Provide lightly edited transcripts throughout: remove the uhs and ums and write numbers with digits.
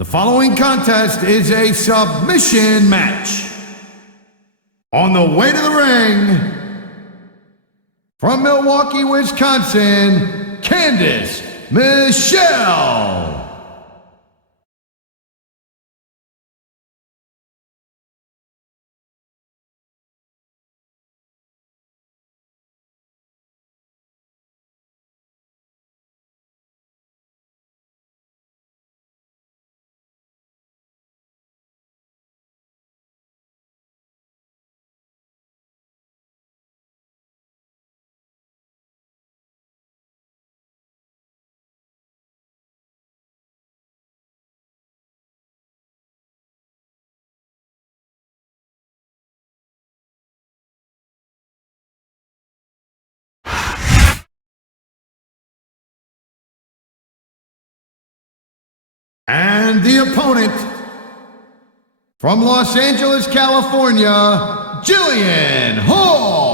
The following contest is a submission match. On the way to the ring, from Milwaukee, Wisconsin, Candice Michelle. And the opponent, from Los Angeles, California, Jillian Hall.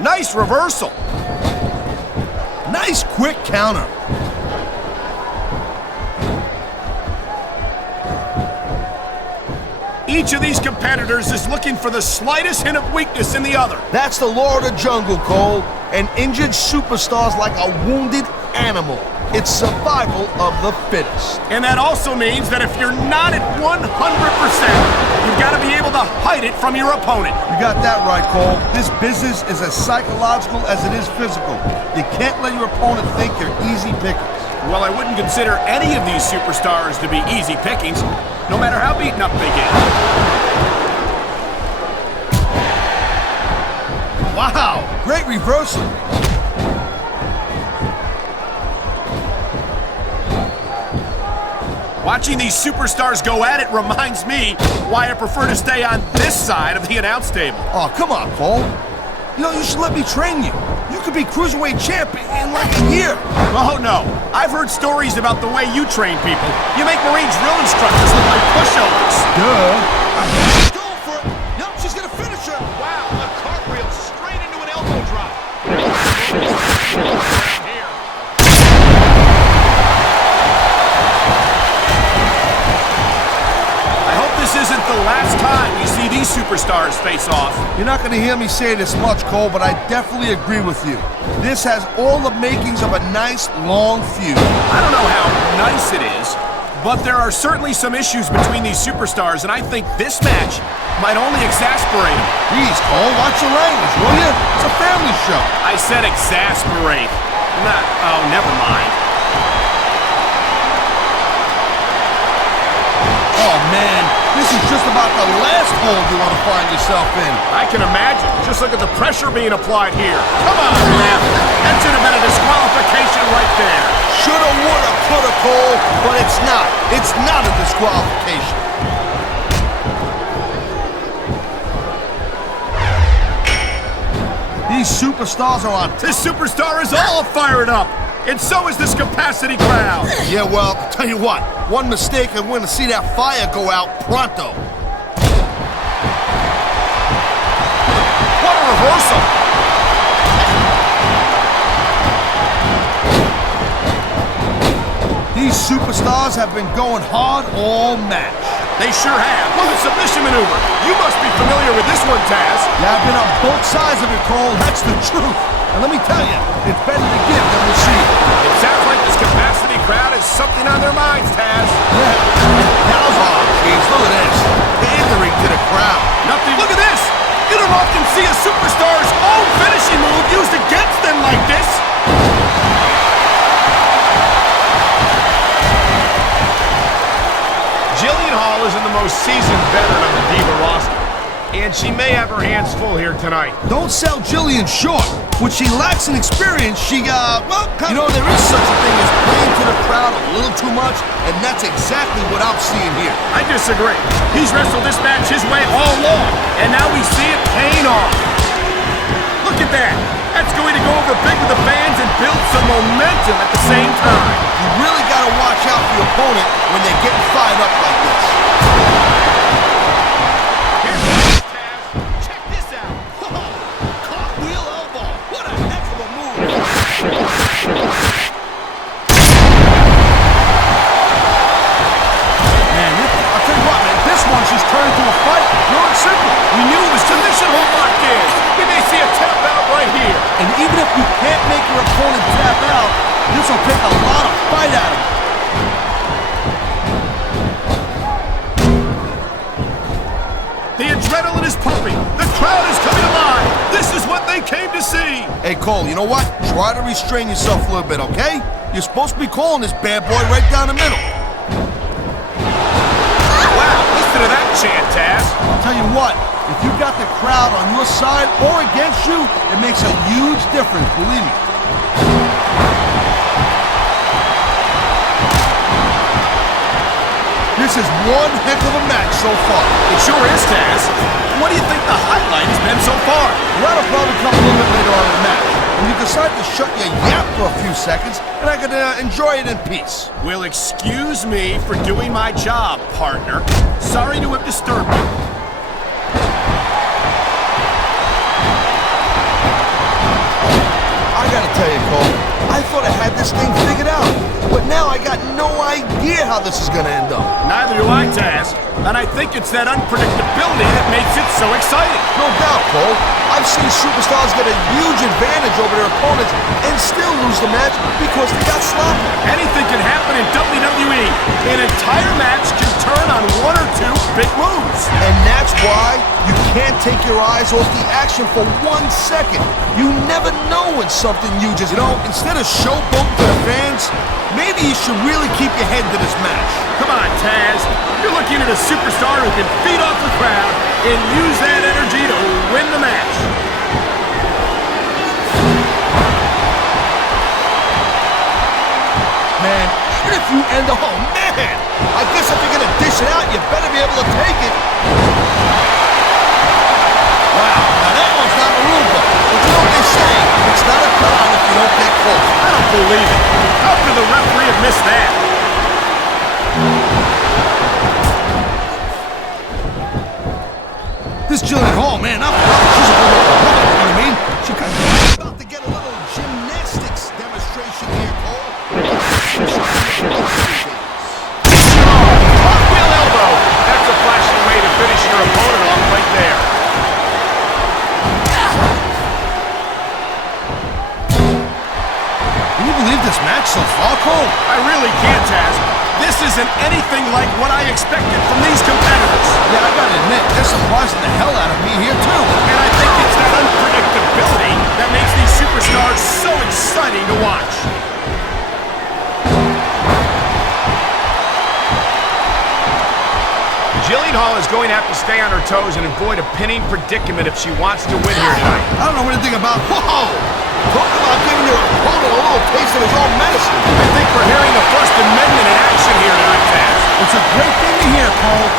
Nice reversal. Nice quick counter. Each of these competitors is looking for the slightest hint of weakness in the other. That's the law of the jungle, Cole. An injured superstar's like a wounded animal. It's survival of the fittest. And that also means that if you're not at 100%, you've got to be able to hide it from your opponent. You got that right, Cole. This business is as psychological as it is physical. You can't let your opponent think you're easy pickings. Well, I wouldn't consider any of these superstars to be easy pickings, no matter how beaten up they get. Wow, great reversal. Watching these superstars go at it reminds me why I prefer to stay on this side of the announce table. Oh, come on, Cole. You know, you should let me train you. You could be Cruiserweight champion in like a year. Oh, no. I've heard stories about the way you train people. You make Marine drill instructors look like pushovers. Duh. Go for it. Yep, she's going to finish her. Wow, a cartwheel straight into an elbow drop. This isn't the last time you see these superstars face off. You're not going to hear me say this much, Cole, but I definitely agree with you. This has all the makings of a nice, long feud. I don't know how nice it is, but there are certainly some issues between these superstars, and I think this match might only exasperate them. Please, Cole, watch your language, will you? It's a family show. I said exasperate. Not, oh, never mind. Oh, man, this is just about the last hole you want to find yourself in. I can imagine. Just look at the pressure being applied here. Come on, man. That should have been a disqualification right there. Shoulda, woulda, coulda, Cole, but it's not. It's not a disqualification. These superstars are on top. This superstar is all fired up. And so is this capacity crowd. Yeah, well, tell you what. One mistake and we're going to see that fire go out pronto. What a reversal. These superstars have been going hard all match. They sure have. Look at submission maneuver. You must be familiar with this one, Taz. Yeah, I've been on both sides of it, Cole. That's the truth. And let me tell you, it's better to give than receive. It sounds like this capacity crowd has something on their minds, Taz. Yeah. Now's all, jeez. Look at this. Pandering to the crowd. Nothing. Look at this. You don't often see a superstar's own finishing move used against them like this. Jillian Hall isn't the most seasoned veteran of the Diva roster, And she may have her hands full here tonight. Don't sell Jillian short. When she lacks in experience, she got, well, you know, there is such a thing as playing to the crowd a little too much, and that's exactly what I'm seeing here. I disagree. He's wrestled this match his way all along, and now we see it paying off. Look at that. That's going to go over big with the fans and build some momentum at the same time. You really got to watch out for your opponent when they're getting fired up like this. Here's the Taz. Check this out. Cartwheel elbow. What a heck of a move. Man, I'll tell you what, man, this one she's turned into a fight. Pure and simple. We knew it was submission hold locked in. We may see a tap out right here. And even if you can't make your opponent tap out, this will take a lot of fight out of him. The adrenaline is pumping. The crowd is coming alive. This is what they came to see. Hey, Cole, you know what? Try to restrain yourself a little bit, okay? You're supposed to be calling this bad boy right down the middle. Wow, listen to that chant, Taz. I'll tell you what, if you got the crowd on your side or against you, it makes a huge difference, believe me. This is one heck of a match so far. It sure is, Taz. What do you think the highlight has been so far? Well, that'll probably come a little bit later on in the match. When you decide to shut your yap for a few seconds, and I can enjoy it in peace. Well, excuse me for doing my job, partner. Sorry to have disturbed you. I gotta tell you, Cole, I thought I had this thing figured out, but now I got no idea how this is gonna end up. Neither do I, Taz. And I think it's that unpredictability that makes it so exciting. No doubt, Cole. I've seen superstars get a huge advantage over their opponents and still lose the match because they got sloppy. Anything can happen in WWE. An entire match can turn on one or two big moves. And that's why you can't take your eyes off the action for 1 second. You never know when something huge is, instead of showboating to the fans, maybe you should really keep your head to this match. Come on, Taz. You're looking at a superstar who can feed off the crowd and use that energy to win the match. Man, even if you end up, oh man! I guess if you're gonna dish it out, you better be able to take it. Wow, now that one's not a rule book. But you know what they say, it's not a crime if you don't get close. I don't believe it. How could the referee have missed that? This Jillian Hall, man, she's a good looking woman, you know what I mean? She kind of about to get a little gymnastics demonstration here, Cole. Cartwheel elbow. That's a flashy way to finish your opponent off right there. Can you believe this match so far, Cole? I really can't, Taz. This isn't anything like what I expected from these competitors. Yeah, I gotta admit, they're surprising the hell out of me here, too. And I think it's that unpredictability that makes these superstars so exciting to watch. Jillian Hall is going to have to stay on her toes and avoid a pinning predicament if she wants to win here tonight. I don't know anything about, whoa! Talk about giving your opponent a little taste of his own medicine. I think we're hearing the First Amendment in action here tonight, Taz. It's a great thing to hear, Cole.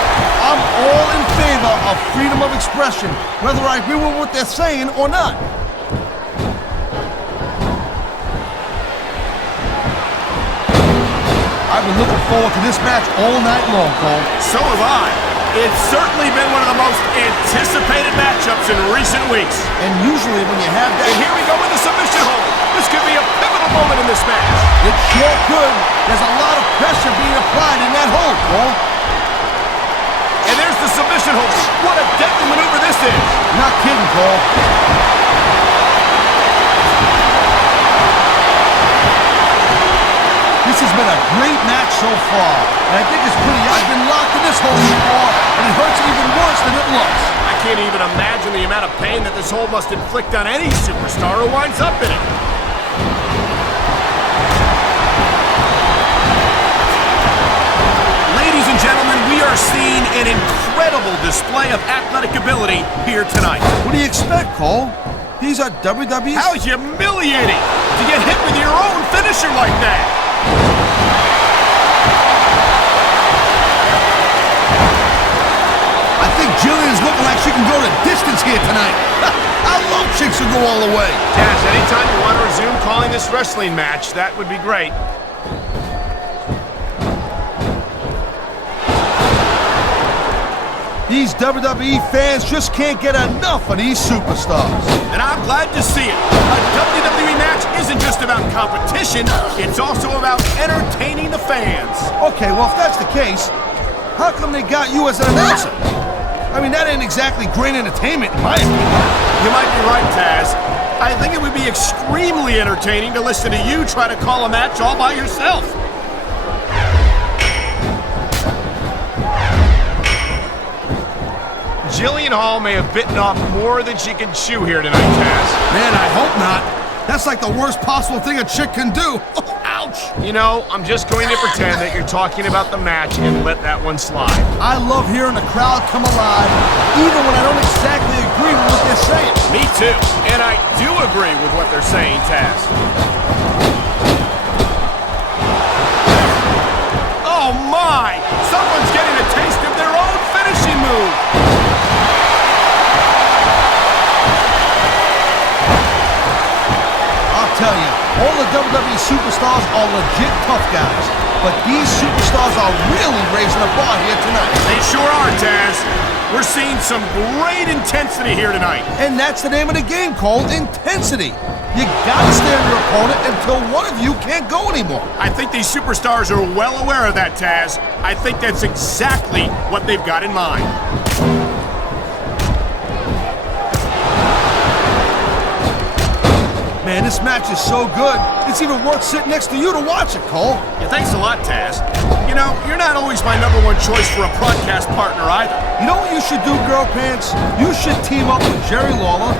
I'm all in favor of freedom of expression, whether I agree with what they're saying or not. I've been looking forward to this match all night long, Cole. So have I. It's certainly been one of the most anticipated matchups in recent weeks. And usually when you have that... And here we go with the submission hold. This could be a pivotal moment in this match. It sure could. There's a lot of pressure being applied in that hold, Cole. And there's the submission hold. What a deadly maneuver this is. Not kidding, Cole. This has been a great match so far, and I think it's pretty. I've been locked in this hold before, and it hurts even worse than it looks. I can't even imagine the amount of pain that this hold must inflict on any superstar who winds up in it. Ladies and and gentlemen, we are seeing an incredible display of athletic ability here tonight. What do you expect, Cole? These are WWE's... How humiliating to get hit with your own finisher like that. I think Jillian's looking like she can go the distance here tonight. I love chicks who go all the way. Taz, anytime you want to resume calling this wrestling match, that would be great. These WWE fans just can't get enough of these superstars. And I'm glad to see it. A WWE match isn't just about competition, it's also about entertaining the fans. Okay, well, if that's the case, how come they got you as an announcer? I mean, that ain't exactly great entertainment, in my opinion. You might be right, Taz. I think it would be extremely entertaining to listen to you try to call a match all by yourself. Jillian Hall may have bitten off more than she can chew here tonight, Taz. Man, I hope not. That's like the worst possible thing a chick can do. Ouch! You know, I'm just going to pretend that you're talking about the match and let that one slide. I love hearing the crowd come alive, even when I don't exactly agree with what they're saying. Me too. And I do agree with what they're saying, Taz. Oh my! Someone's getting a taste of their own finishing move. Tell you, all the WWE superstars are legit tough guys, but these superstars are really raising the bar here tonight. They sure are, Taz. We're seeing some great intensity here tonight. And that's the name of the game, Cole, intensity. You gotta stay on your opponent until one of you can't go anymore. I think these superstars are well aware of that, Taz. I think that's exactly what they've got in mind. Man, this match is so good, it's even worth sitting next to you to watch it, Cole. Yeah, thanks a lot, Taz. You know, you're not always my #1 choice for a broadcast partner either. You know what you should do, Girl Pants? You should team up with Jerry Lawler,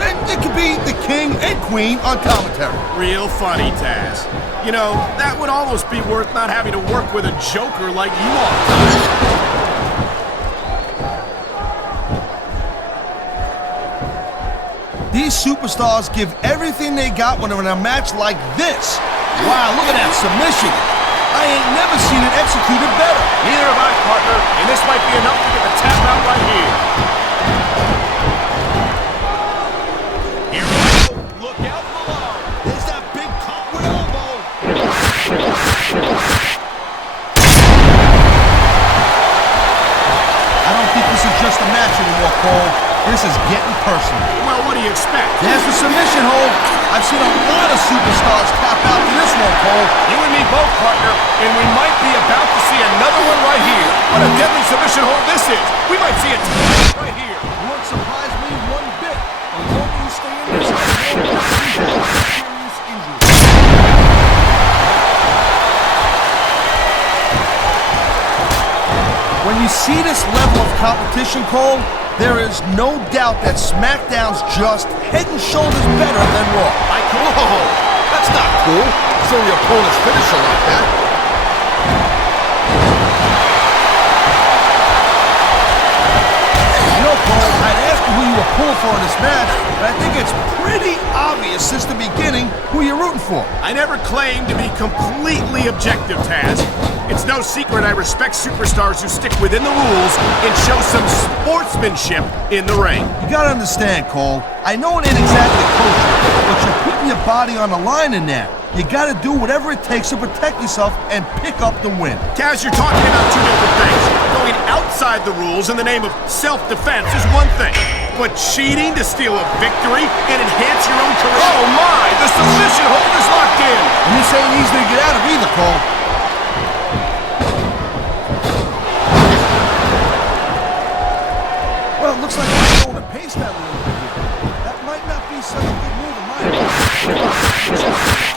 and you could be the king and queen on commentary. Real funny, Taz. You know, that would almost be worth not having to work with a joker like you are. These superstars give everything they got when they're in a match like this. Wow, look at that submission. I ain't never seen it executed better. Neither have I, partner, and this might be enough to get the tap out right here. Here we go. Look out below. There's that big cartwheel elbow. I don't think this is just a match anymore, Cole. This is getting personal. Well, what do you expect? There's the submission hold. I've seen a lot of superstars tap out to this one, Cole. You and me both, partner, and we might be about to see another one right here. What a deadly submission hold this is. We might see it right here. You won't surprise me one bit. The longer you stay in this, the more you have serious injury. When you see this level of competition, Cole, there is no doubt that SmackDown's just head and shoulders better than Raw. Whoa, that's not cool. Throw your opponent's finisher like that. You know, Cole, I'd ask you who you were pulling for in this match, but I think it's pretty obvious since the beginning who you're rooting for. I never claimed to be completely objective, Taz. It's no secret I respect superstars who stick within the rules and show some sportsmanship in the ring. You gotta understand, Cole, I know it ain't exactly kosher, but you're putting your body on the line in there. You gotta do whatever it takes to protect yourself and pick up the win. Taz, you're talking about two different things. Going outside the rules in the name of self-defense is one thing, but cheating to steal a victory and enhance your own career... Oh my! The submission hold is locked in! And this ain't easy to get out of either, Cole. Well, it looks like we're going to pace that a little bit here. That might not be such a good move in my opinion.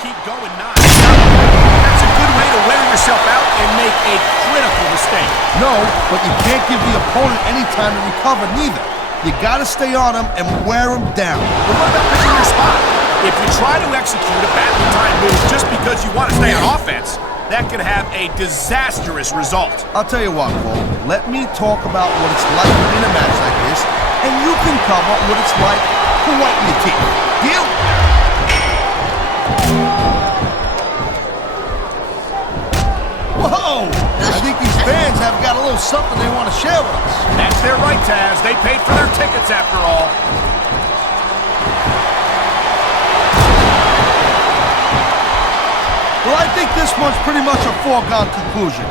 Keep going, not. That's a good way to wear yourself out and make a critical mistake. No, but you can't give the opponent any time to recover neither. You gotta stay on him and wear him down. But what about picking your spot? If you try to execute a badly timed move just because you want to stay on offense, that could have a disastrous result. I'll tell you what, Cole. Let me talk about what it's like in a match like this, and you can cover what it's like to whiten your teeth. Deal? Whoa! I think these fans have got a little something they want to share with us. That's their right, Taz. They paid for their tickets after all. Well, I think this one's pretty much a foregone conclusion.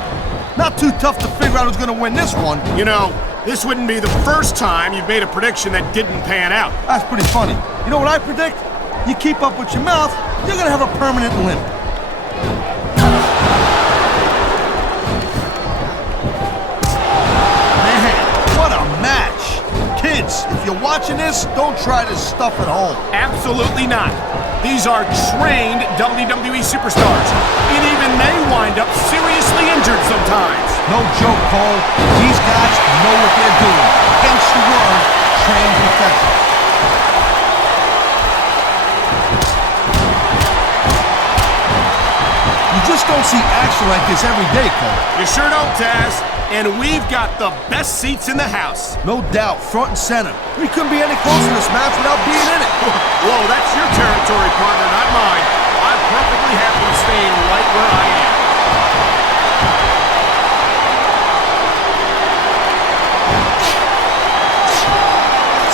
Not too tough to figure out who's going to win this one. You know, this wouldn't be the first time you've made a prediction that didn't pan out. That's pretty funny. You know what I predict? You keep up with your mouth, you're going to have a permanent limp. Man, what a match. Kids, if you're watching this, don't try this stuff at home. Absolutely not. These are trained WWE superstars, and even they wind up seriously injured sometimes. No joke, Cole. These guys know what they're doing. Hence the word, trained professionals. You just don't see action like this every day, Cole. You sure don't, Taz. And we've got the best seats in the house. No doubt, front and center. We couldn't be any closer to this match without being in it. Whoa, that's your territory, partner, not mine. I'm perfectly happy staying right where I am.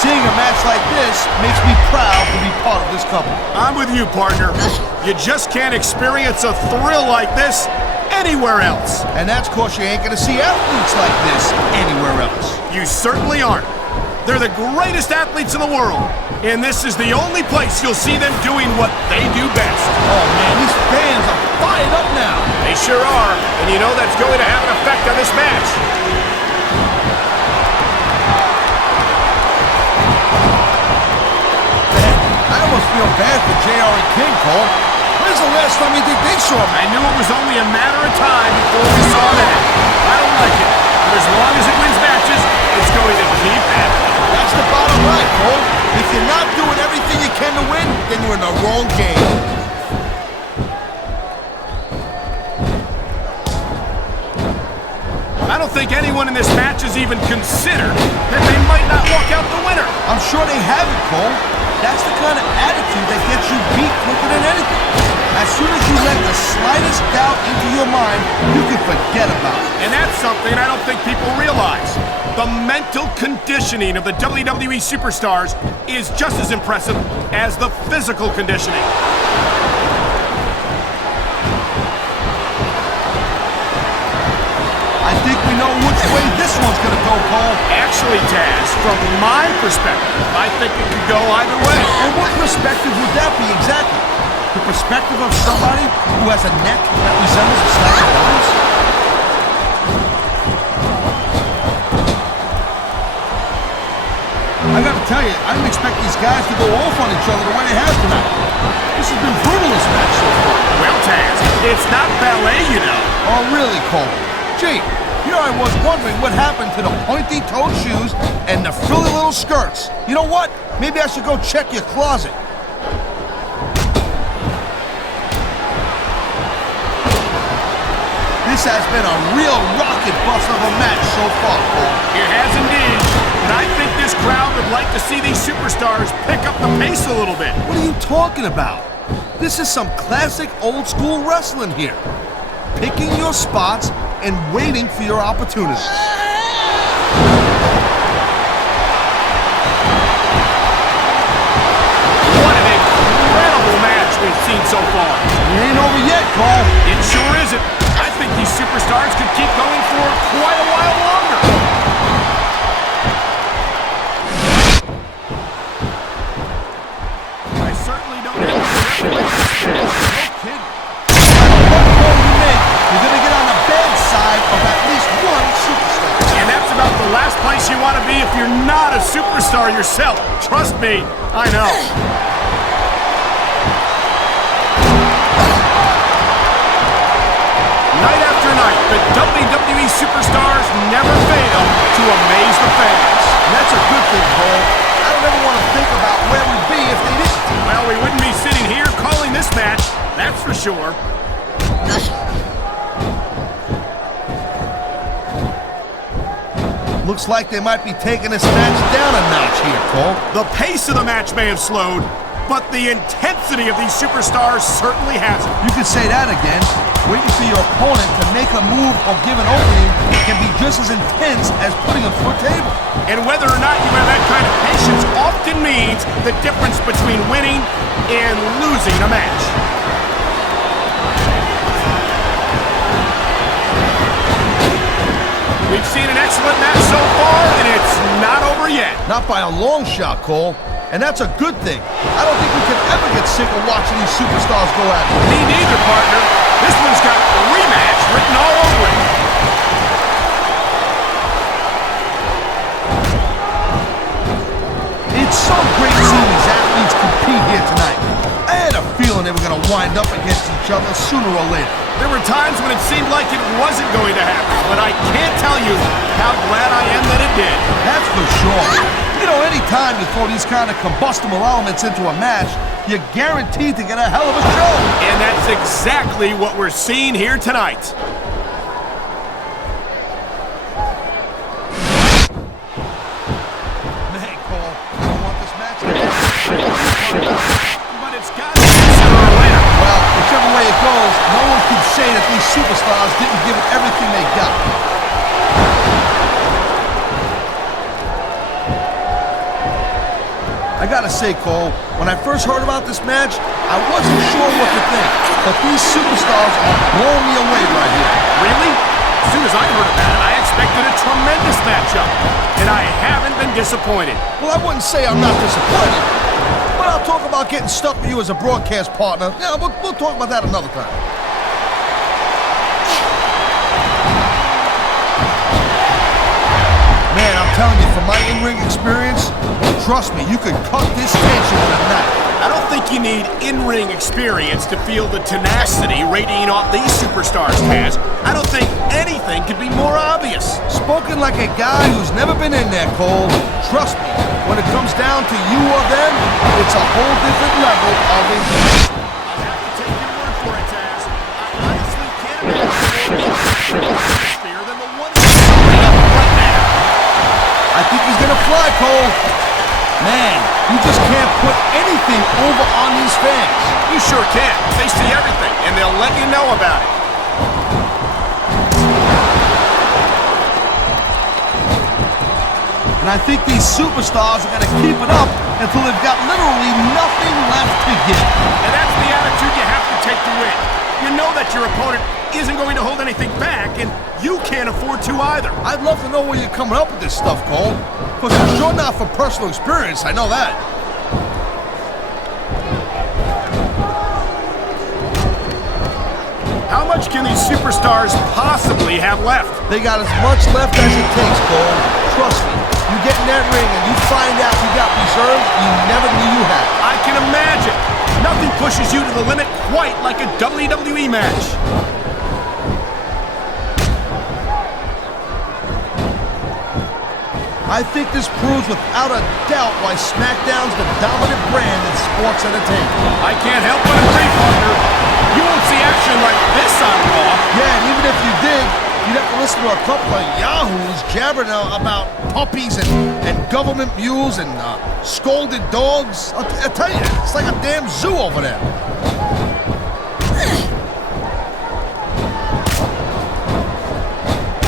Seeing a match like this makes me proud to be part of this company. I'm with you, partner. You just can't experience a thrill like this anywhere else. And that's cause you ain't gonna see athletes like this anywhere else. You certainly aren't. They're the greatest athletes in the world, and this is the only place you'll see them doing what they do best. Oh man, these fans are fired up now. They sure are, and you know that's going to have an effect on this match. Man, I almost feel bad for JR and King, Cole. When's the last time you think they saw me? I knew it was only a matter of time before we saw that. I don't like it, but as long as it wins matches, it's going to keep happening. That's the bottom line, Cole. If you're not doing everything you can to win, then you're in the wrong game. I don't think anyone in this match has even considered that they might not walk out the winner. I'm sure they haven't, Cole. That's the kind of attitude that gets you beat quicker than anything. As soon as you let the slightest doubt into your mind, you can forget about it. And that's something I don't think people realize. The mental conditioning of the WWE superstars is just as impressive as the physical conditioning. I think we know which way this one's gonna go, Cole. Actually, Taz, from my perspective, I think it could go either way. And what perspective would that be exactly? The perspective of somebody who has a neck that resembles a stack of dimes? I gotta tell you, I didn't expect these guys to go off on each other the way they have tonight. This has been brutal, this match so far. Well, Taz, it's not ballet, you know. Oh, really, Cole? Gee, here I was wondering what happened to the pointy-toed shoes and the frilly little skirts. You know what? Maybe I should go check your closet. This has been a real rocket bust of a match so far, Cole. It has indeed. And I think this crowd would like to see these superstars pick up the pace a little bit. What are you talking about? This is some classic old-school wrestling here. Picking your spots and waiting for your opportunity. What an incredible match we've seen so far. It ain't over yet, Cole. It sure isn't. I think these superstars could keep going for quite a while longer. I certainly don't have to. No kidding. No matter what call you make, you're gonna get on the bad side of at least one superstar. And that's about the last place you want to be if you're not a superstar yourself. Trust me, I know. Night after night, the WWE superstars never fail to amaze the fans. And that's a good thing, Cole. I don't ever want to think about where we'd be if they didn't. Well, we wouldn't be sitting here calling this match, that's for sure. Looks like they might be taking this match down a notch here, Cole. The pace of the match may have slowed, but the intensity of these superstars certainly hasn't. You can say that again. Waiting for your opponent to make a move or give an opening can be just as intense as putting them through a table. And whether or not you have that kind of patience often means the difference between winning and losing a match. We've seen an excellent match so far, and it's not over yet. Not by a long shot, Cole. And that's a good thing. I don't think we can ever get sick of watching these superstars go at it. Me neither, partner. This one's got rematch written all over it. It's so great seeing these athletes compete here tonight. I had a feeling they were going to wind up against each other sooner or later. There were times when it seemed like it wasn't going to happen, but I can't tell you how glad I am that it did. That's for sure. You know, anytime you throw these kind of combustible elements into a match, you're guaranteed to get a hell of a show. And that's exactly what we're seeing here tonight. Man, Cole, I don't want this match to end. But it's got to be sooner or later. Well, whichever way it goes, no one can say that these superstars didn't give it everything they got. I gotta say, Cole, when I first heard about this match, I wasn't sure what to think. But these superstars are blowing me away right here. Really? As soon as I heard about it, I expected a tremendous matchup. And I haven't been disappointed. Well, I wouldn't say I'm not disappointed. But I'll talk about getting stuck with you as a broadcast partner. Yeah, we'll talk about that another time. Man, I'm telling you, from my in-ring experience, trust me, you could cut this tension in a knife. I don't think you need in-ring experience to feel the tenacity radiating off these superstars, Taz. I don't think anything could be more obvious. Spoken like a guy who's never been in there, Cole. Trust me, when it comes down to you or them, it's a whole different level of engagement. I'll have to take your word for it, Taz. I honestly can't imagine more atmosphere than the one we're setting up right now. I think he's gonna fly, Cole. Man, you just can't put anything over on these fans. You sure can. They see everything, and they'll let you know about it. And I think these superstars are going to keep it up until they've got literally nothing left to give. And that's the attitude you have to take to win. You know that your opponent isn't going to hold anything back, and you can't afford to either. I'd love to know where you're coming up with this stuff, Cole. Because it's sure not for personal experience, I know that. How much can these superstars possibly have left? They got as much left as it takes, Cole. Trust me. You get in that ring and you find out you got reserves you never knew you had. I can imagine. Nothing pushes you to the limit quite like a WWE match. I think this proves without a doubt why SmackDown's the dominant brand in sports entertainment. I can't help but agree, partner. You won't see action like this on Raw. Yeah, and even if you did, you'd have to listen to a couple of yahoos jabbering about puppies and government mules and scolded dogs. I tell you, it's like a damn zoo over there.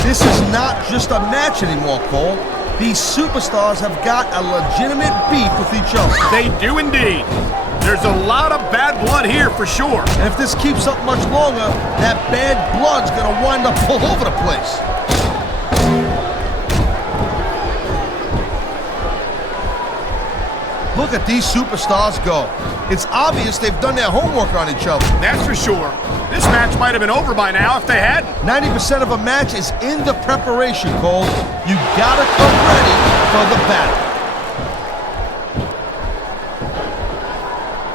This is not just a match anymore, Cole. These superstars have got a legitimate beef with each other. They do indeed. There's a lot of bad blood here for sure. And if this keeps up much longer, that bad blood's gonna wind up all over the place. Look at these superstars go. It's obvious they've done their homework on each other. That's for sure. This match might have been over by now if they hadn't. 90% of a match is in the preparation, Cole. You gotta come ready for the battle.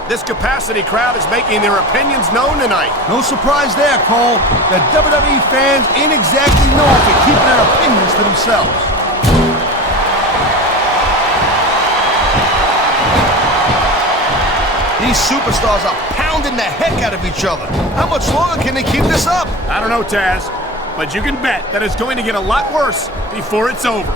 This capacity crowd is making their opinions known tonight. No surprise there, Cole. The WWE fans ain't exactly known for keeping their opinions to themselves. These superstars are pounding the heck out of each other. How much longer can they keep this up? I don't know, Taz, but you can bet that it's going to get a lot worse before it's over.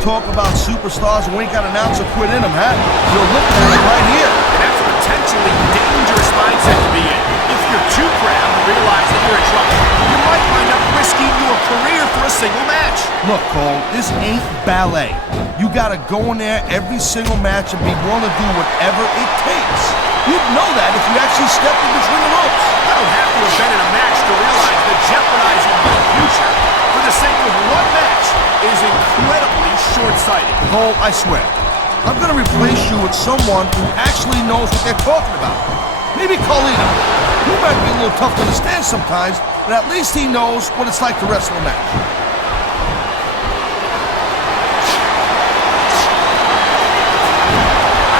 talk about superstars who ain't got an ounce of quit in them, huh? You're looking at it right here. And that's a potentially dangerous mindset to be in. If you're too proud to realize that you're in trouble, you might wind up risking your career for a single match. Look, Cole, this ain't ballet. You gotta go in there every single match and be willing to do whatever it takes. You'd know that if you actually stepped in between the ropes. I don't have to have been in a match to realize that jeopardizing my future for the sake of one match is incredibly short-sighted. Cole, I swear, I'm gonna replace you with someone who actually knows what they're talking about. Maybe Carlito. He might be a little tough to understand sometimes, but at least he knows what it's like to wrestle a match.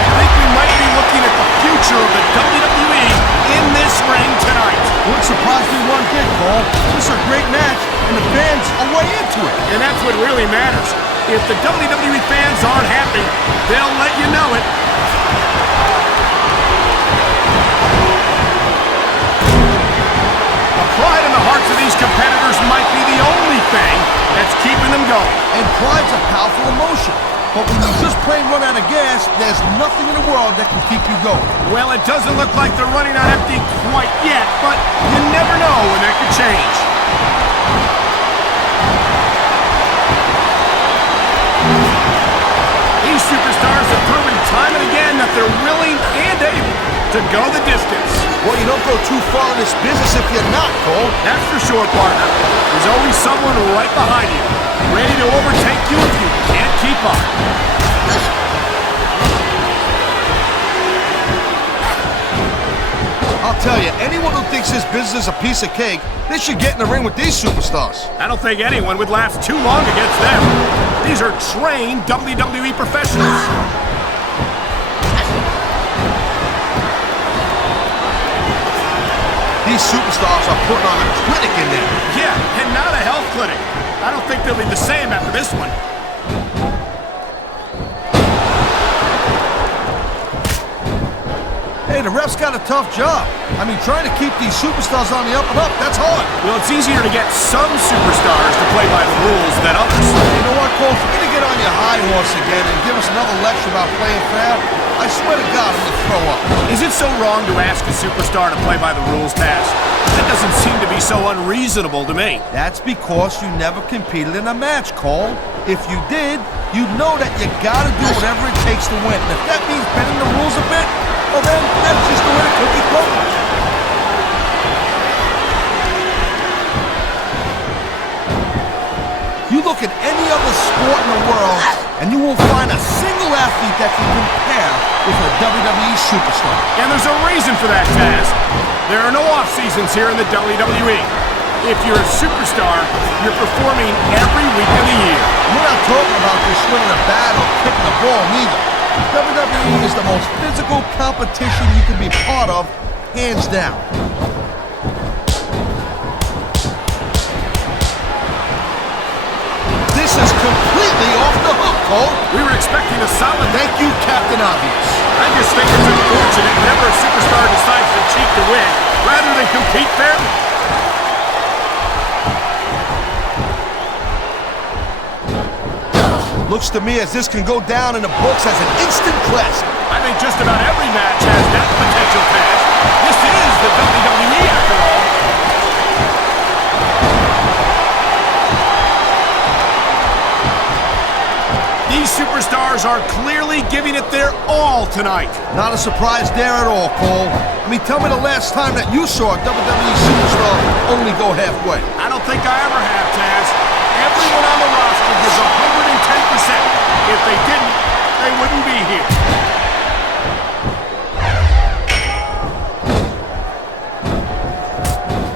I think we might be looking at the future of the WWE in this ring tonight. Wouldn't surprise me one bit, Cole. This is a great match, and the fans are way into it. And that's what really matters. If the WWE fans aren't happy, they'll let you know it. The pride in the hearts of these competitors might be the only thing that's keeping them going. And pride's a powerful emotion. But when you just plain run out of gas, there's nothing in the world that can keep you going. Well, it doesn't look like they're running on empty quite yet, but you never know when that could change. These superstars have proven time and again that they're willing and able to go the distance. Well, you don't go too far in this business if you're not, Cole. That's for sure, partner. There's always someone right behind you, ready to overtake you if you can't keep up. I'll tell you, anyone who thinks this business is a piece of cake, they should get in the ring with these superstars. I don't think anyone would last too long against them. These are trained WWE professionals. These superstars are putting on a clinic in there. Yeah, and not a health clinic. I don't think they'll be the same after this one. Hey, the ref's got a tough job. I mean, trying to keep these superstars on the up and up, that's hard. Well, it's easier to get some superstars to play by the rules than others. You know what, Cole? If you're gonna get on your high horse again and give us another lecture about playing fair, I swear to God, I'm gonna throw up. Is it so wrong to ask a superstar to play by the rules, Taz? That doesn't seem to be so unreasonable to me. That's because you never competed in a match, Cole. If you did, you'd know that you gotta do whatever it takes to win. And if that means bending the rules a bit, well then, that's just the way the cookie crumbles. You look at any other sport in the world, and you won't find a single athlete that can compare with a WWE superstar. And there's a reason for that, Taz. There are no off-seasons here in the WWE. If you're a superstar, you're performing every week of the year. We're not talking about just swinging a bat or kicking a ball, neither. WWE is the most physical competition you can be part of, hands down. This is completely off the hook, Cole. We were expecting a solid... Thank you, Captain Obvious. I just think it's unfortunate whenever a superstar decides to cheat to win, rather than compete fairly. Looks to me as this can go down in the books as an instant classic. I think just about every match has that potential, Taz. This is the WWE, after all. These superstars are clearly giving it their all tonight. Not a surprise there at all, Cole. I mean, tell me the last time that you saw a WWE superstar only go halfway. I don't think I ever have, Taz. Everyone on the roster gives 110%. If they didn't, they wouldn't be here.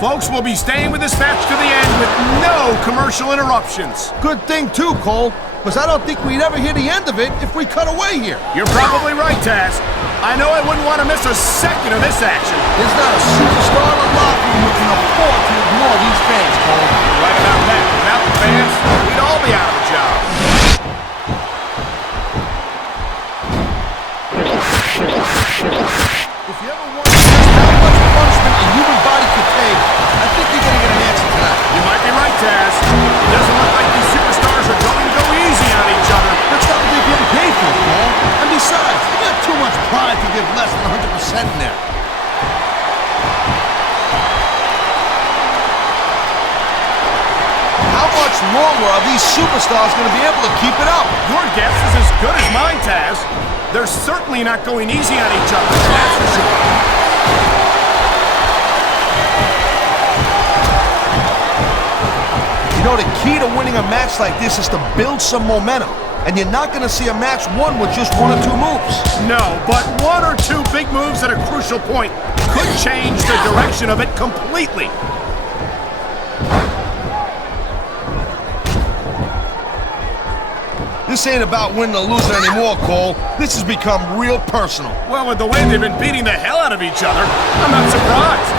Folks, we'll be staying with this match to the end with no commercial interruptions. Good thing, too, Cole, because I don't think we'd ever hear the end of it if we cut away here. You're probably right, Taz. I know I wouldn't want to miss a second of this action. There's not a superstar in the locker room who can afford to ignore these fans, Cole. Right about that. Without the fans, we'd all be out of a job. If you ever wonder just how much punishment a human body could take, I think you're going to get an answer tonight. You might be right, Taz. It doesn't look like these superstars are going to go easy on each other. much longer are these superstars going to be able to keep it up? Your guess is as good as mine, Taz. They're certainly not going easy on each other, that's for sure. You know, the key to winning a match like this is to build some momentum. And you're not going to see a match won with just 1 or 2 moves. No, but 1 or 2 big moves at a crucial point could change the direction of it completely. This ain't about winning or losing anymore, Cole. This has become real personal. Well, with the way they've been beating the hell out of each other, I'm not surprised.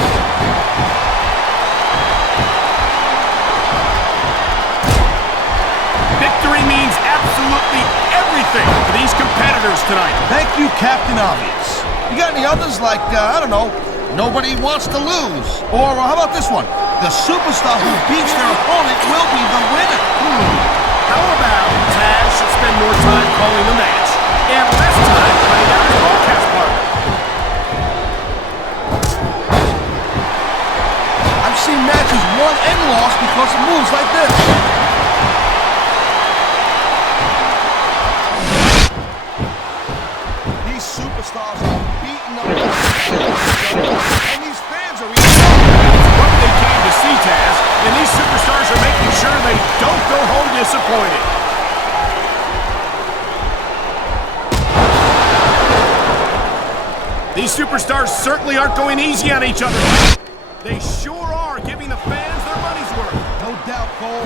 Victory means absolutely everything for these competitors tonight. Thank you, Captain Obvious. You got any others like, I don't know, nobody wants to lose? Or how about this one? The superstar who beats their opponent will be the winner. How about Taz should spend more time calling the match and less time playing out his broadcast partner? I've seen matches won and lost because of moves like this. These superstars are beating up and these fans are What they came to see, Taz, and these superstars are making sure they don't go home disappointed. These superstars certainly aren't going easy on each other. They sure are giving the fans their money's worth. no doubt, Cole.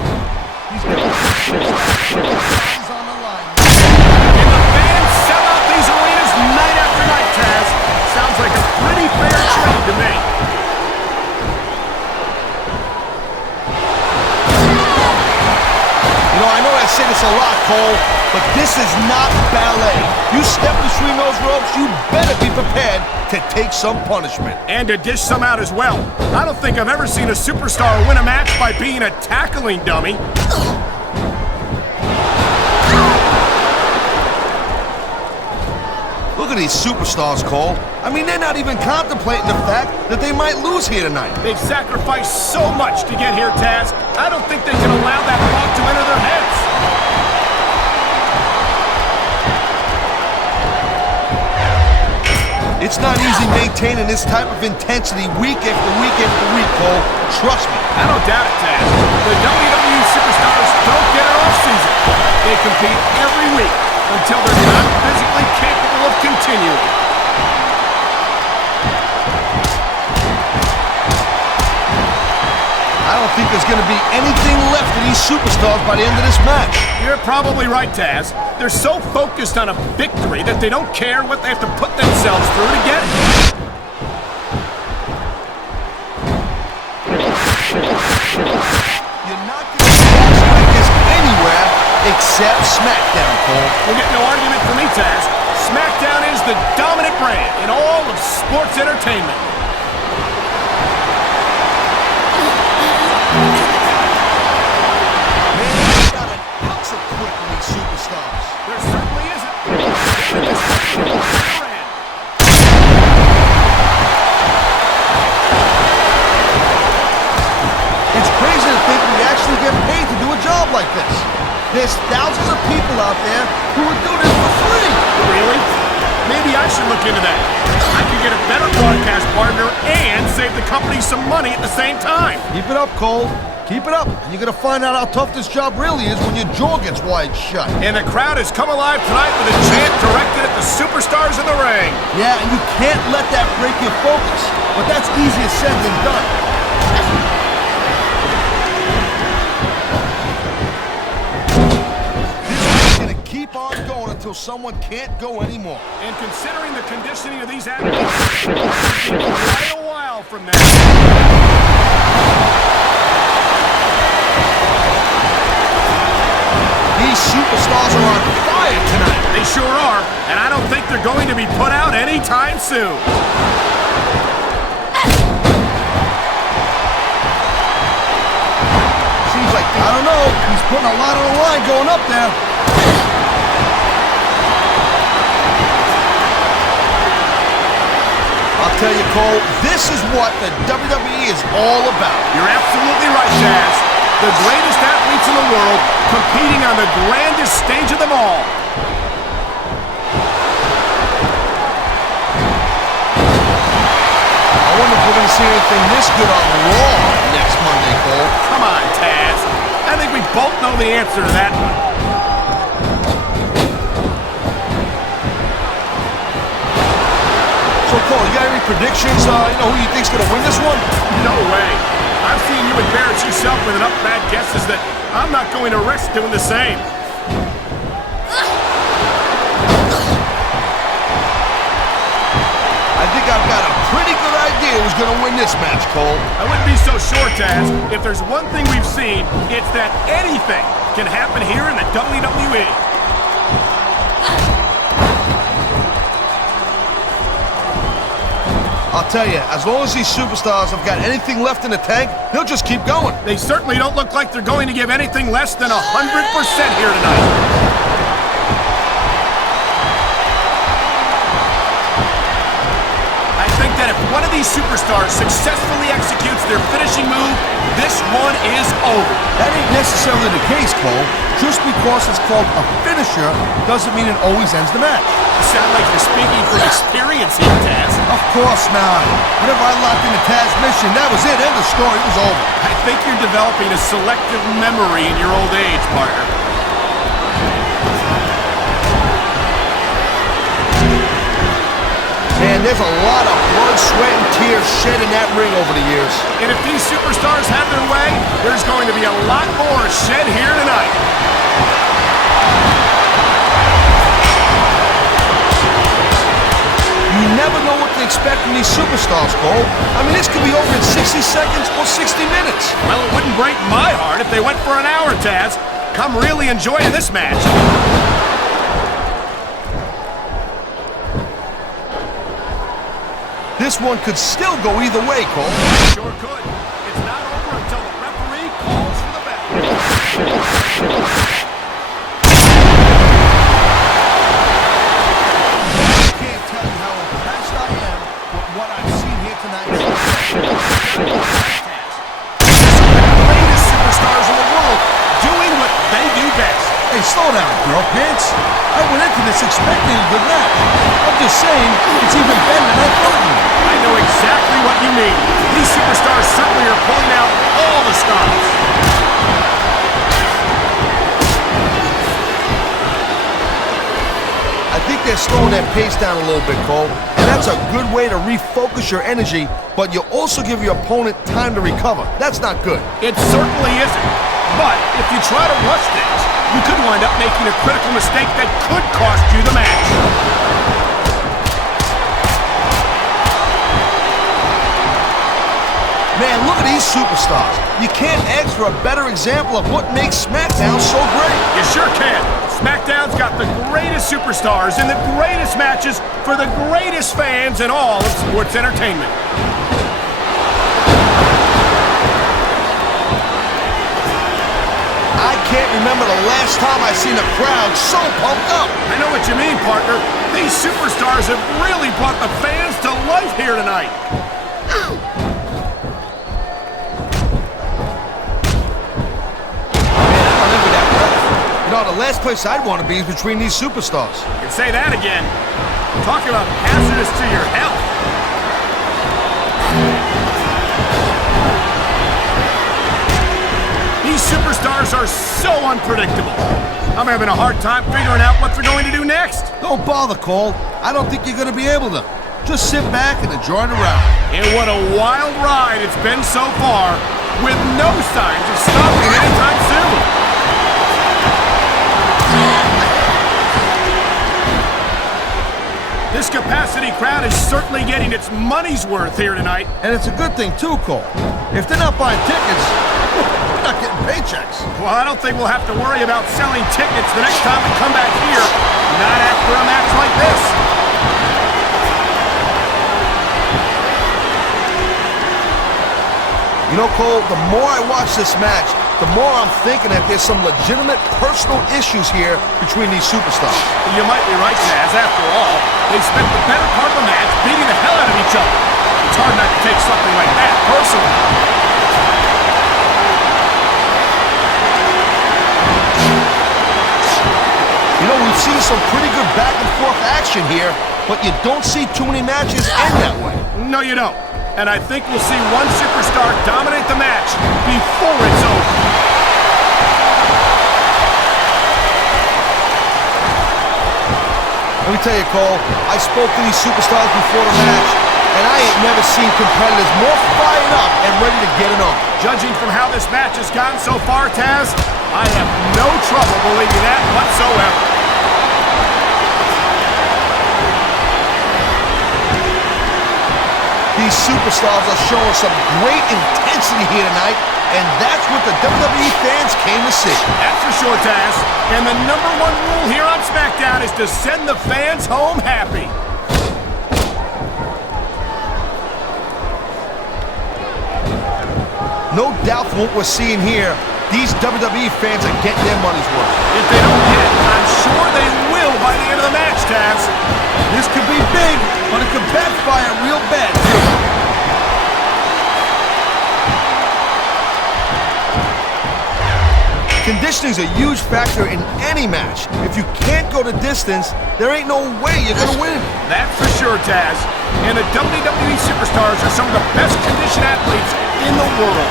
He's got hands on the line. And the fans sell out these arenas night after night, Taz. Sounds like a pretty fair trade to me. You know, I know I say this a lot, Cole, but this is not ballet. You step between those ropes, you better be prepared to take some punishment. And to dish some out as well. I don't think I've ever seen a superstar win a match by being a tackling dummy. Look at these superstars, Cole. I mean, they're not even contemplating the fact that they might lose here tonight. They've sacrificed so much to get here, Taz. I don't think they can allow that thought to enter their heads. It's not easy maintaining this type of intensity week after week after week, Cole. Trust me. I don't doubt it, Taz. The WWE superstars don't get an off-season. They compete every week until they're not physically capable of continuing. I don't think there's going to be anything left of these superstars by the end of this match. You're probably right, Taz. They're so focused on a victory that they don't care what they have to put themselves through to get it. You're not going to see action like this anywhere except Smackdown, Cole. We'll get no argument from me, Taz. Smackdown is the dominant brand in all of sports entertainment. There certainly isn't. It's crazy to think we actually get paid to do a job like this. There's thousands of people out there who would do this for free. Really? Maybe I should look into that. I could get a better broadcast partner and save the company some money at the same time. Keep it up, Cole. Keep it up, and you're gonna find out how tough this job really is when your jaw gets wide shut. And the crowd has come alive tonight with a chant directed at the superstars in the ring. Yeah, and you can't let that break your focus. But that's easier said than done. This is gonna keep on going until someone can't go anymore. And considering the conditioning of these athletes, it's quite a while from now. These superstars are on fire tonight. They sure are, and I don't think they're going to be put out anytime soon. Seems like, I don't know, he's putting a lot on the line going up there. I'll tell you, Cole, this is what the WWE is all about. You're absolutely right, Chaz. The greatest athletes in in the world competing on the grandest stage of them all. I wonder if we're going to see anything this good on Raw next Monday, Cole. Come on, Taz. I think we both know the answer to that one. So, Cole, you got any predictions? Who you think's going to win this one? No way. I've seen you embarrass yourself with enough bad guesses that I'm not going to risk doing the same. I think I've got a pretty good idea who's going to win this match, Cole. I wouldn't be so sure, Taz. If there's one thing we've seen, it's that anything can happen here in the WWE. I'll tell you, as long as these superstars have got anything left in the tank, they'll just keep going. They certainly don't look like they're going to give anything less than 100% here tonight. I think that if one of these superstars successfully executes their finishing move, this one is over. That ain't necessarily the case, Cole. Just because it's called a finisher doesn't mean it always ends the match. You sound like you're speaking from experience here, Taz. Of course not. Whenever I locked into Taz's mission, that was it. End of story. It was over. I think you're developing a selective memory in your old age, partner. Man, there's a lot of blood, sweat, and tears shed in that ring over the years. And if these superstars have their way, there's going to be a lot more shed here tonight. You never know what to expect from these superstars, Cole. I mean, this could be over in 60 seconds or 60 minutes. Well, it wouldn't break my heart if they went for an hour, Taz. I'm really enjoying this match. This one could still go either way, Cole. Sure could. It's not over until the referee calls for the bell. I can't tell you how impressed I am with what I've seen here tonight. Greatest superstars in the world doing what they do best. Hey, slow down, girl pants. I went into this expecting a good match. I'm just saying, it's even better than I thought it would. I know exactly what you mean. These superstars certainly are pulling out all the stops. I think they're slowing that pace down a little bit, Cole. And that's a good way to refocus your energy, but you also give your opponent time to recover. That's not good. It certainly isn't. But if you try to rush things, you could wind up making a critical mistake that could cost you the match. Man, look at these superstars. You can't ask for a better example of what makes SmackDown so great. You sure can. SmackDown's got the greatest superstars and the greatest matches for the greatest fans in all of sports entertainment. I can't remember the last time I seen a crowd so pumped up. I know what you mean, partner. These superstars have really brought the fans to life here tonight. The last place I'd want to be is between these superstars. You can say that again. Talk about hazardous to your health. These superstars are so unpredictable. I'm having a hard time figuring out what they're going to do next. Don't bother, Cole. I don't think you're going to be able to. Just sit back and enjoy the round. And what a wild ride it's been so far, with no signs of stopping anytime soon. This capacity crowd is certainly getting its money's worth here tonight. And it's a good thing, too, Cole. If they're not buying tickets, we're not getting paychecks. Well, I don't think we'll have to worry about selling tickets the next time we come back here. Not after a match like this. You know, Cole, the more I watch this match, the more I'm thinking that there's some legitimate personal issues here between these superstars. You might be right, Taz. After all, they spent the better part of the match beating the hell out of each other. It's hard not to take something like that personally. some pretty good back-and-forth action here, but you don't see too many matches end that way. No, you don't. And I think we'll see one superstar dominate the match before it's over. Let me tell you, Cole, I spoke to these superstars before the match, and I ain't never seen competitors more fired up and ready to get it on. Judging from how this match has gone so far, Taz, I have no trouble believing that whatsoever. These superstars are showing some great intensity here tonight, and that's what the WWE fans came to see. That's for sure, Taz. And the #1 rule here on SmackDown is to send the fans home happy. No doubt from what we're seeing here, these WWE fans are getting their money's worth. If they don't get it, I'm sure they will by the end of the match, Taz. This could be big, but it could backfire real bad, too. Conditioning is a huge factor in any match. If you can't go the distance, there ain't no way you're going to win. That's for sure, Taz. And the WWE superstars are some of the best conditioned athletes in the world.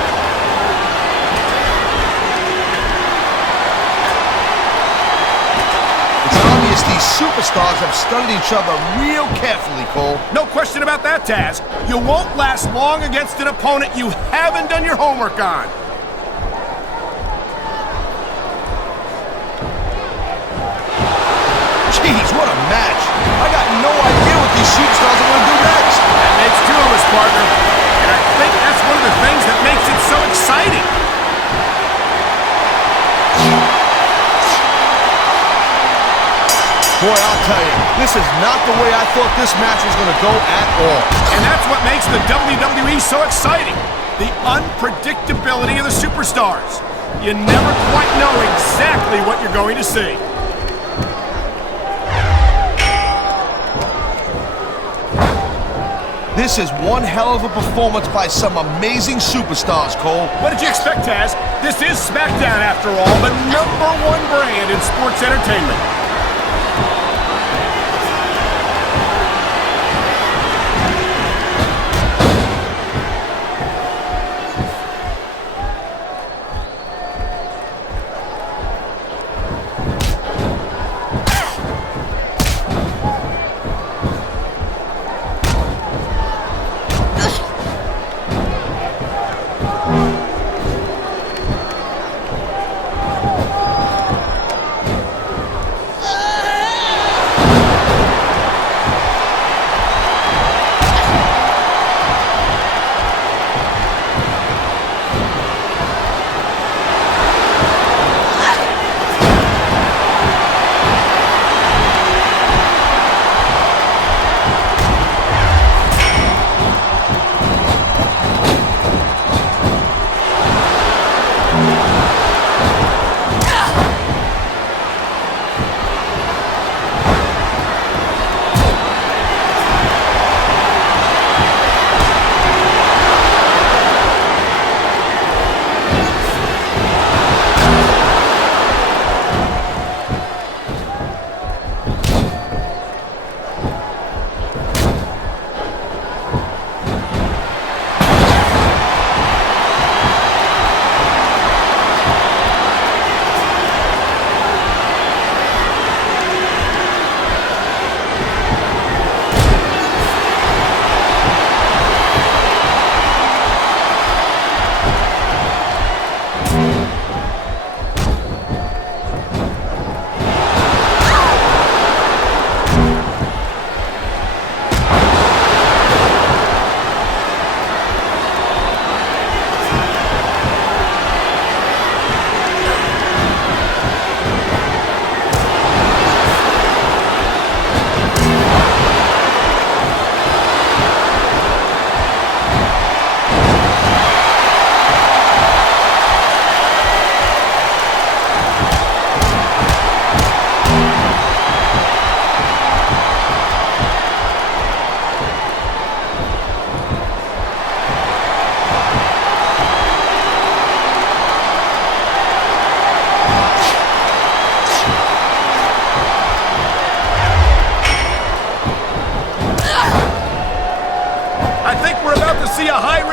It's obvious these superstars have studied each other real carefully, Cole. No question about that, Taz. You won't last long against an opponent you haven't done your homework on. Jeez, what a match. I got no idea what these superstars are going to do next. That makes two of us, partner. And I think that's one of the things that makes it so exciting. Boy, I'll tell you, this is not the way I thought this match was going to go at all. And that's what makes the WWE so exciting. The unpredictability of the superstars. You never quite know exactly what you're going to see. This is one hell of a performance by some amazing superstars, Cole. What did you expect, Taz? This is SmackDown, after all, the #1 brand in sports entertainment.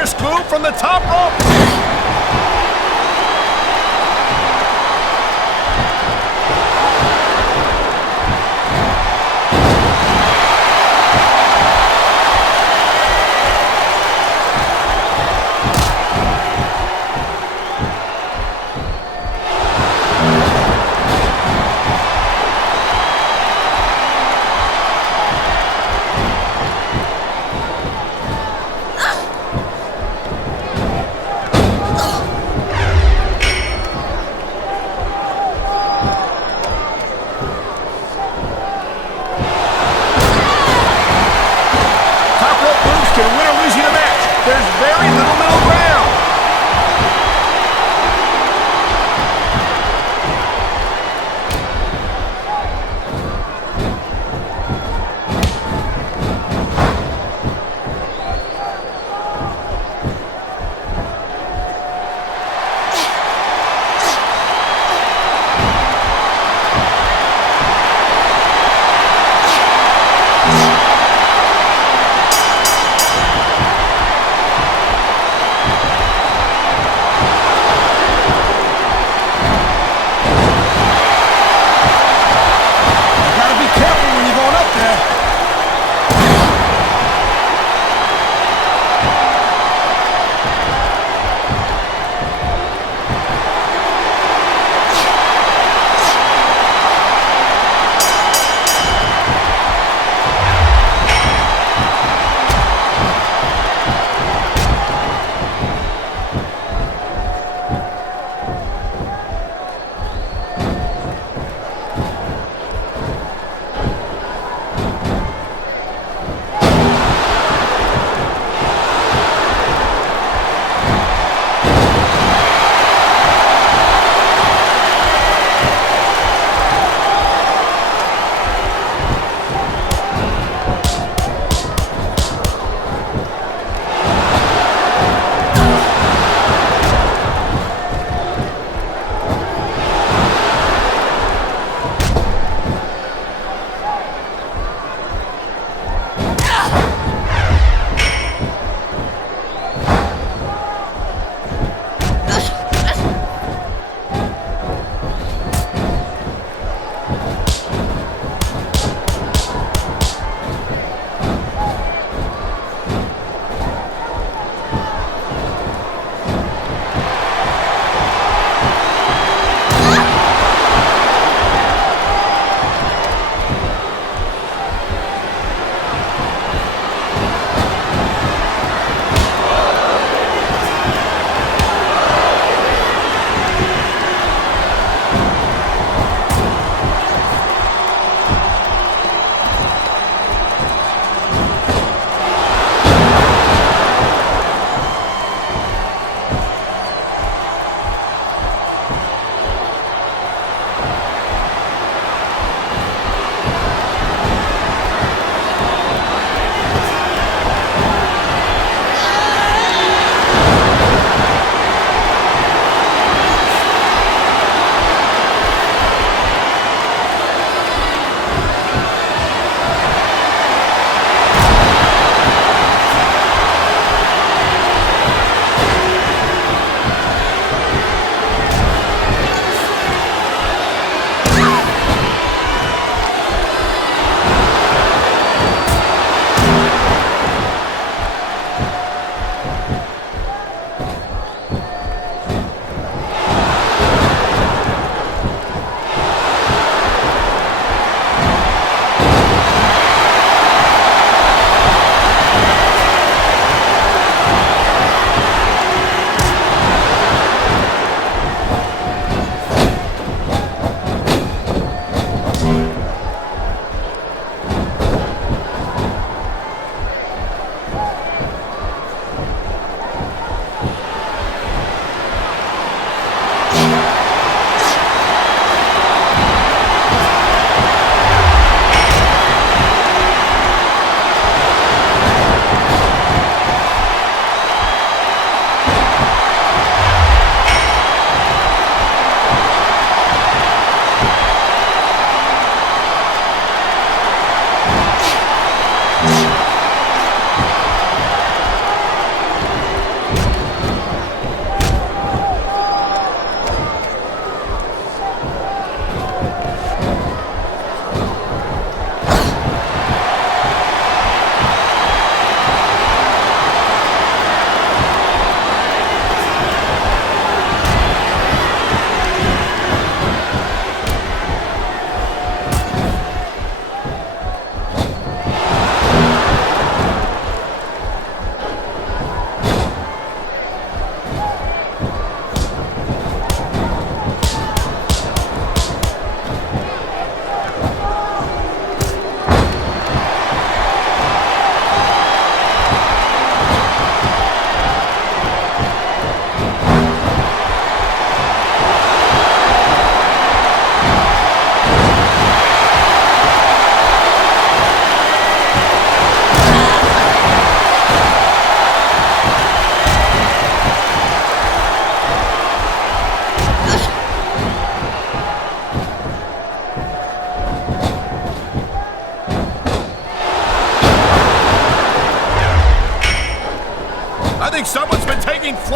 screw from the top rope.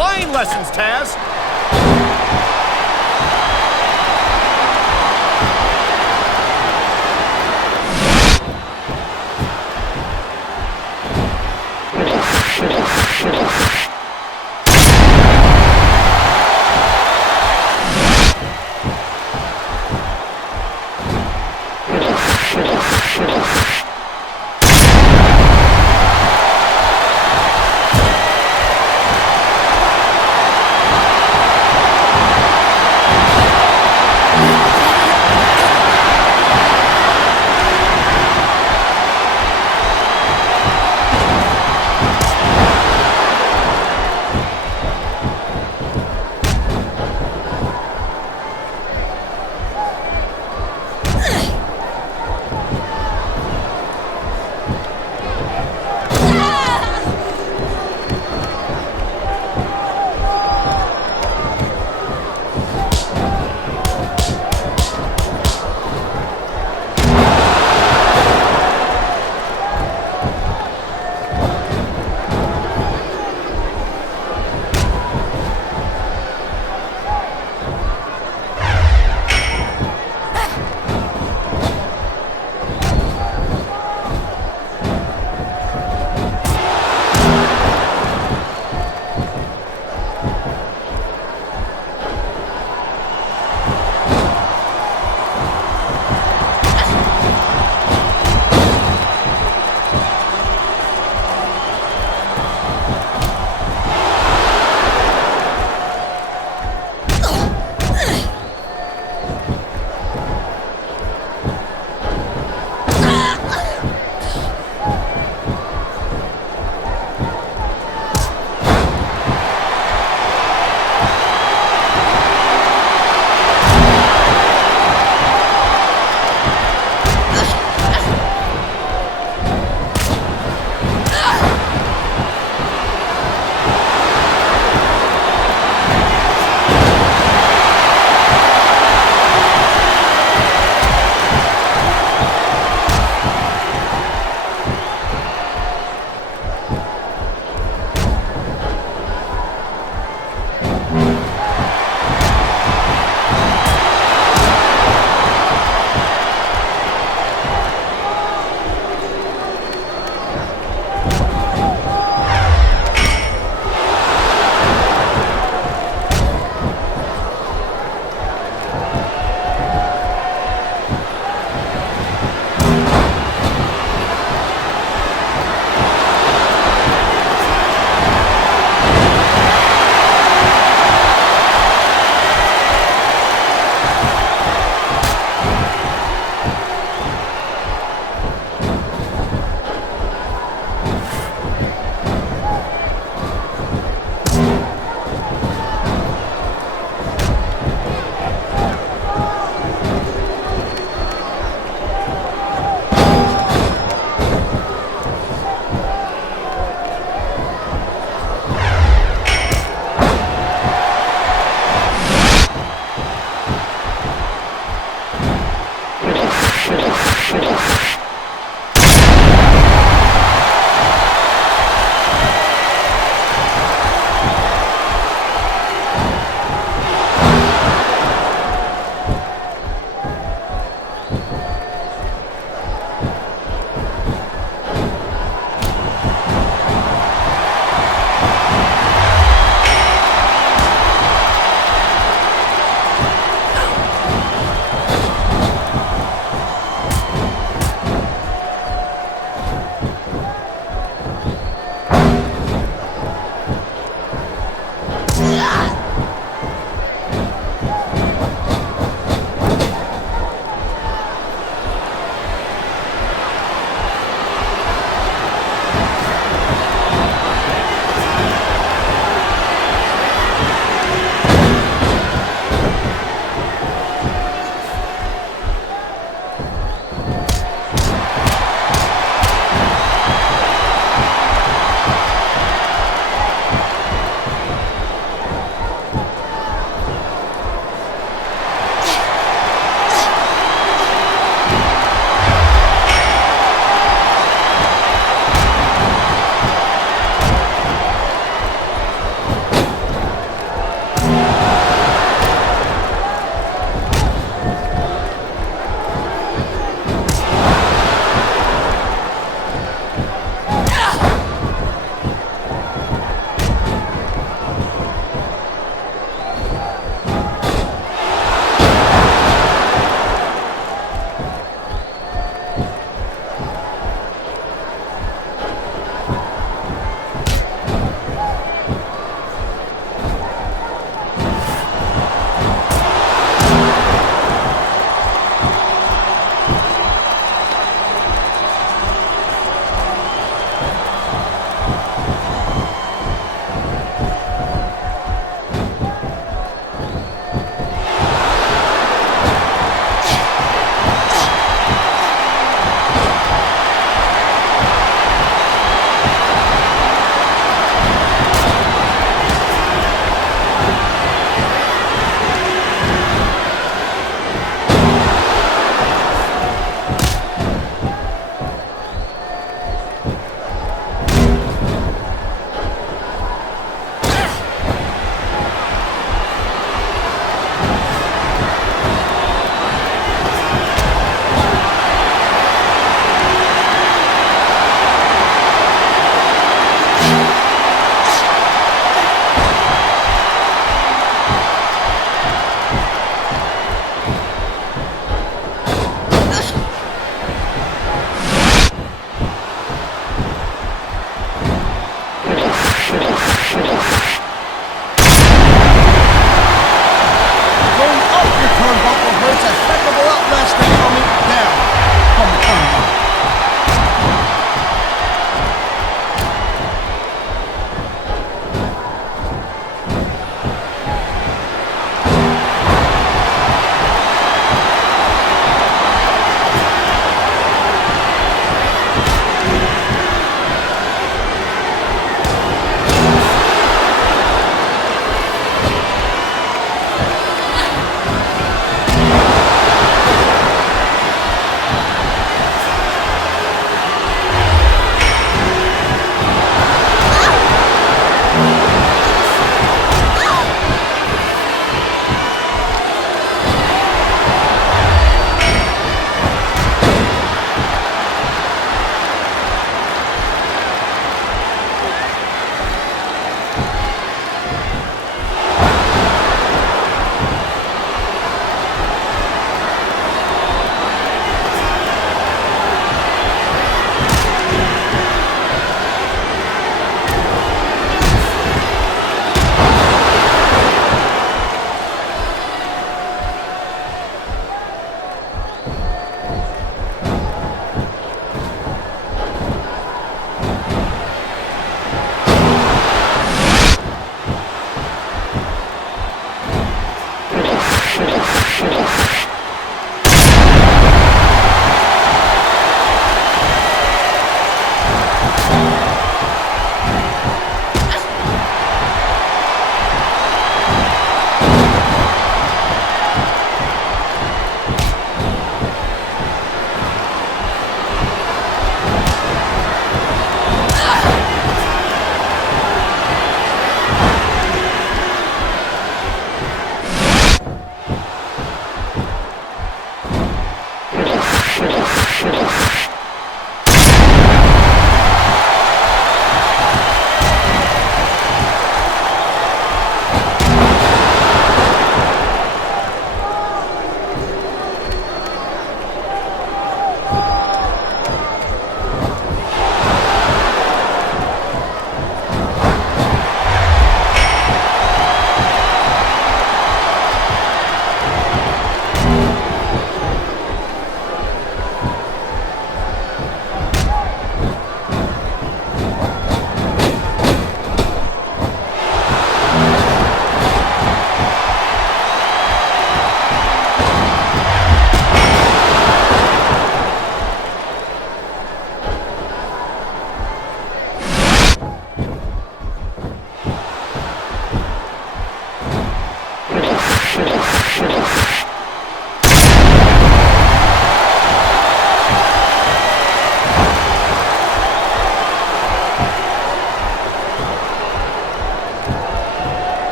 flying lessons, Taz.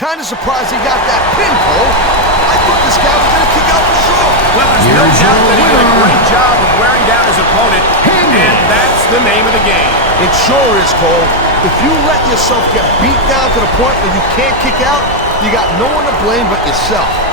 kind of surprised he got that pin, Cole. I thought this guy was going to kick out for sure. Well, there's no Here's doubt your that he did a winner. great job of wearing down his opponent, and that's the name of the game. It sure is, Cole. If you let yourself get beat down to the point where you can't kick out, you got no one to blame but yourself.